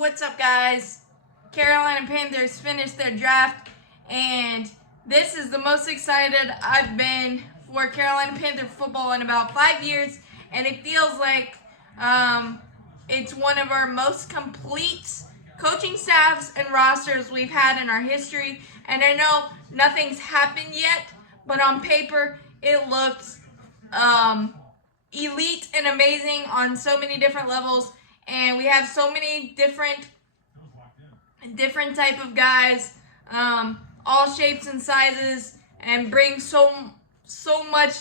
What's up, guys? Carolina Panthers finished their draft, and this is the most excited I've been for Carolina Panther football in about 5 years, and it feels like it's one of our most complete coaching staffs and rosters we've had in our history. And I know nothing's happened yet, but on paper it looks elite and amazing on so many different levels. And we have so many different type of guys, all shapes and sizes, and bring so much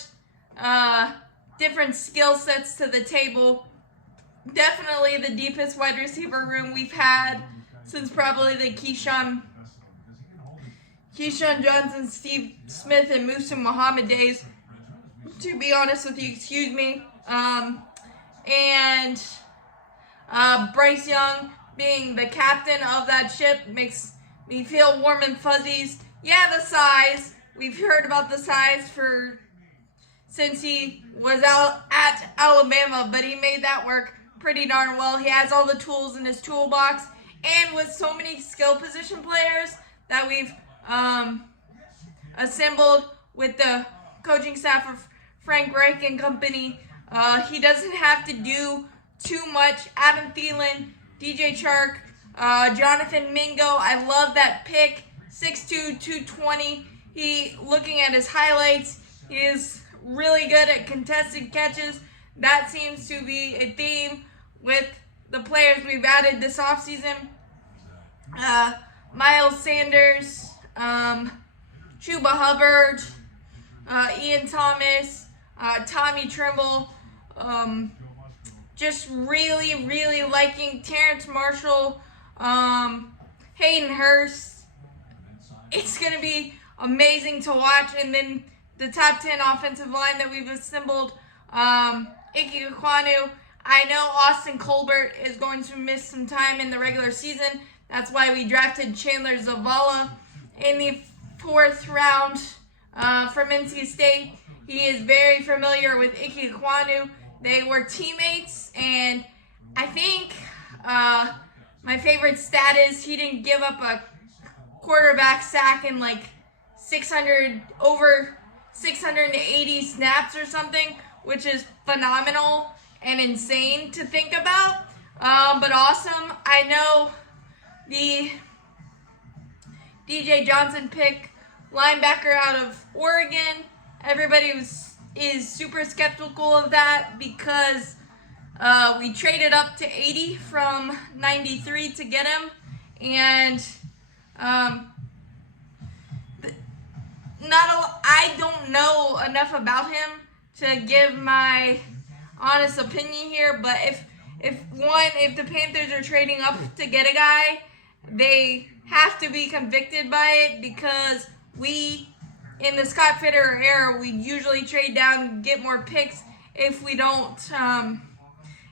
different skill sets to the table. Definitely the deepest wide receiver room we've had since probably the Keyshawn Johnson, Steve Smith, and Musa Muhammad days, to be honest with you, excuse me. And Bryce Young being the captain of that ship makes me feel warm and fuzzies. Yeah, the size. We've heard about the size since he was out at Alabama, but he made that work pretty darn well. He has all the tools in his toolbox, and with so many skill position players that we've assembled with the coaching staff of Frank Reich and company, he doesn't have to do too much. Adam Thielen, DJ Chark, Jonathan Mingo, I love that pick, 6'2", 220. Looking at his highlights, he is really good at contested catches. That seems to be a theme with the players we've added this offseason. Miles Sanders, Chuba Hubbard, Ian Thomas, Tommy Trimble, just really liking Terrence Marshall, Hayden Hurst. It's going to be amazing to watch. And then the top 10 offensive line that we've assembled, Ike Ekwonu. I know Austin Colbert is going to miss some time in the regular season. That's why we drafted Chandler Zavala in the 4th round from NC State. He is very familiar with Ike Ekwonu. They were teammates, and I think my favorite stat is he didn't give up a quarterback sack in like over 680 snaps or something, which is phenomenal and insane to think about, but awesome. I know the DJ Johnson pick, linebacker out of Oregon, everybody is super skeptical of that because we traded up to 80 from 93 to get him, and I don't know enough about him to give my honest opinion here, but if the Panthers are trading up to get a guy, they have to be convicted by it, because in the Scott Fitterer era, we usually trade down and get more picks if we don't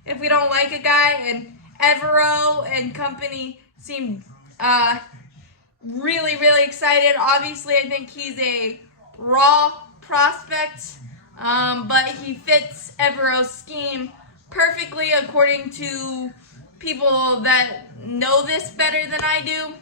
like a guy. And Evero and company seem really excited. Obviously, I think he's a raw prospect, but he fits Evero's scheme perfectly, according to people that know this better than I do,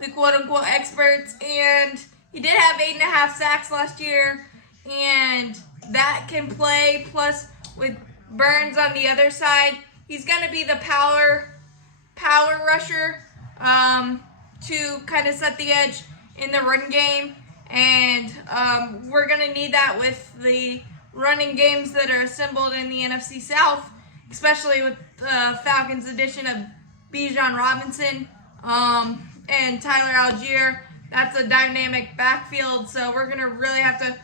the quote-unquote experts. And he did have 8.5 sacks last year, and that can play. Plus, with Burns on the other side, he's going to be the power rusher to kind of set the edge in the run game. And we're going to need that with the running games that are assembled in the NFC South, especially with the Falcons' addition of Bijan Robinson and Tyler Algier. That's a dynamic backfield, so we're going to really have to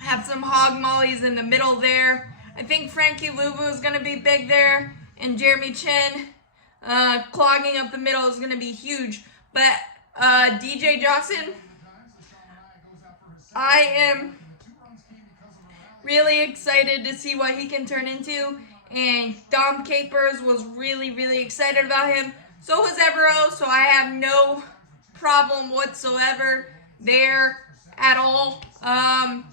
have some hog mollies in the middle there. I think Frankie Luvu is going to be big there, and Jeremy Chin clogging up the middle is going to be huge. But DJ Johnson, I am really excited to see what he can turn into, and Dom Capers was really excited about him. So was Evero, so I have no problem whatsoever there at all. And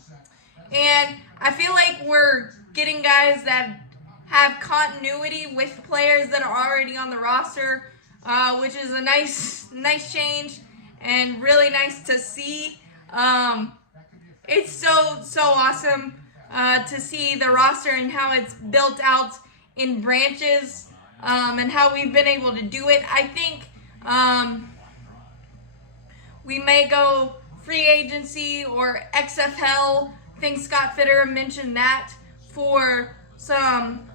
I feel like we're getting guys that have continuity with players that are already on the roster, which is a nice change and really nice to see. It's so awesome to see the roster and how it's built out in branches, and how we've been able to do it. I think we may go free agency or XFL. I think Scott Fitter mentioned that for some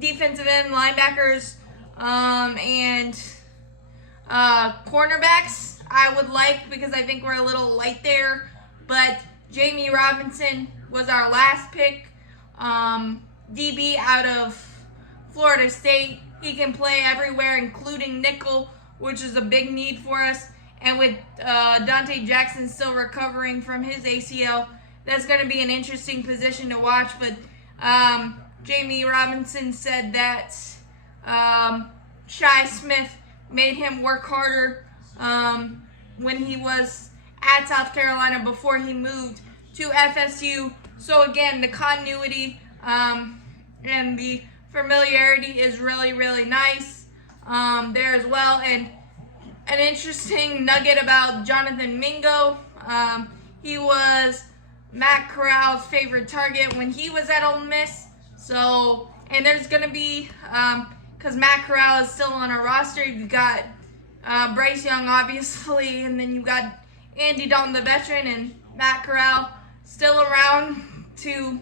defensive end linebackers, and cornerbacks. I would like, because I think we're a little light there. But Jamie Robinson was our last pick, DB out of Florida State. He can play everywhere, including nickel, which is a big need for us. And with Dante Jackson still recovering from his ACL, that's going to be an interesting position to watch. But Jamie Robinson said that Shi Smith made him work harder when he was at South Carolina before he moved to FSU. So again, the continuity and the familiarity is really nice there as well. And an interesting nugget about Jonathan Mingo, he was Matt Corral's favorite target when he was at Ole Miss. So, and there's going to be, because Matt Corral is still on our roster, you've got Bryce Young, obviously, and then you've got Andy Dalton, the veteran, and Matt Corral still around to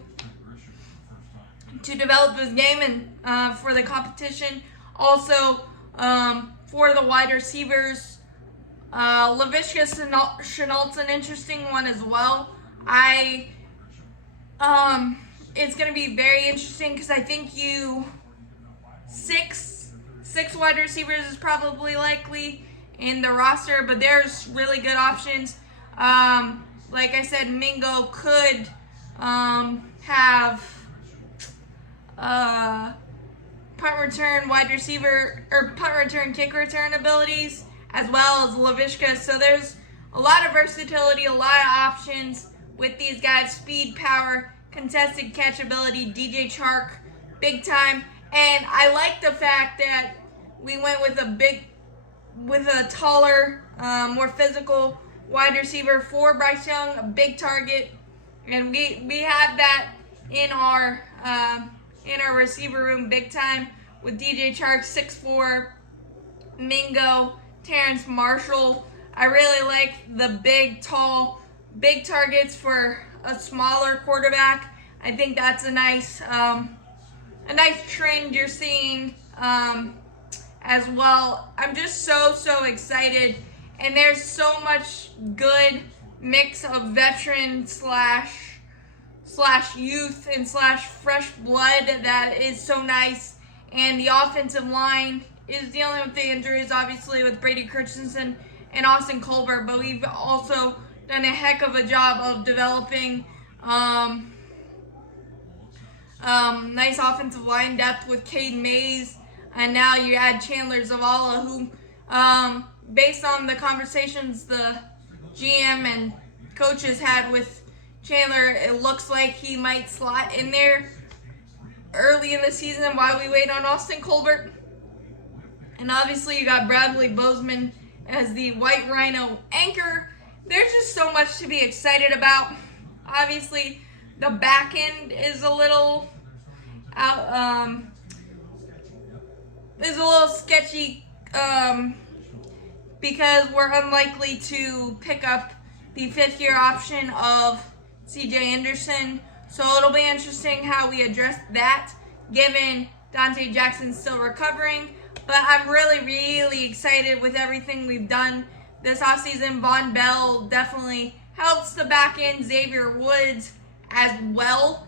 develop his game and for the competition. Also, for the wide receivers, Laviska Shenault's an interesting one as well. It's going to be very interesting because I think six wide receivers is probably likely in the roster, but there's really good options. Like I said, Mingo could have punt return wide receiver or punt return kick return abilities as well as Laviska. So there's a lot of versatility, a lot of options with these guys. Speed, power, contested catch ability, DJ Chark, big time. And I like the fact that we went with a taller, more physical wide receiver for Bryce Young, a big target, and we have that in our receiver room big time with DJ Chark, 6'4", Mingo, Terrence Marshall. I really like the big targets for a smaller quarterback. I think that's a nice trend you're seeing as well. I'm just so excited, and there's so much good mix of veteran slash youth and slash fresh blood that is so nice. And the offensive line is dealing with the injuries, obviously, with Brady Christensen and Austin Colbert, but we've also done a heck of a job of developing nice offensive line depth with Cade Mays, and now you add Chandler Zavala, who, based on the conversations the GM and coaches had with Chandler, it looks like he might slot in there early in the season while we wait on Austin Colbert. And obviously you got Bradley Bozeman as the White Rhino anchor. There's just so much to be excited about. Obviously, the back end is a little sketchy because we're unlikely to pick up the fifth-year option of CJ Anderson. So it'll be interesting how we address that, given Dante Jackson's still recovering. But I'm really excited with everything we've done this offseason. Von Bell definitely helps the back end. Xavier Woods as well.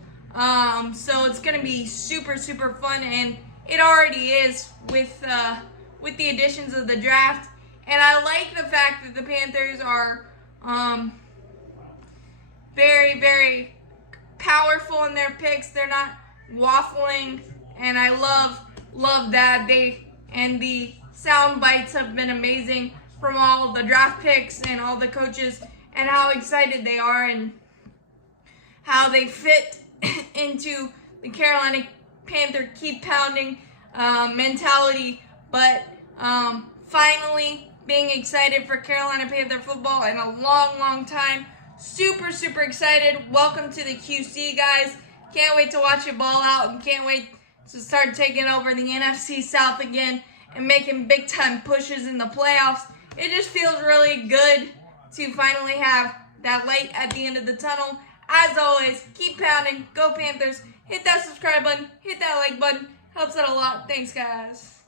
So it's going to be super fun, and it already is with the additions of the draft. And I like the fact that the Panthers are very powerful in their picks. They're not waffling, and I love that. The sound bites have been amazing from all of the draft picks and all the coaches, and how excited they are and how they fit into the Carolina Panther keep pounding mentality, but finally being excited for Carolina Panther football in a long time. Super excited. Welcome to the QC, guys. Can't wait to watch it ball out, and can't wait to start taking over the NFC South again and making big time pushes in the playoffs. It just feels really good to finally have that light at the end of the tunnel. As always, keep pounding. Go Panthers. Hit that subscribe button. Hit that like button. Helps out a lot. Thanks, guys.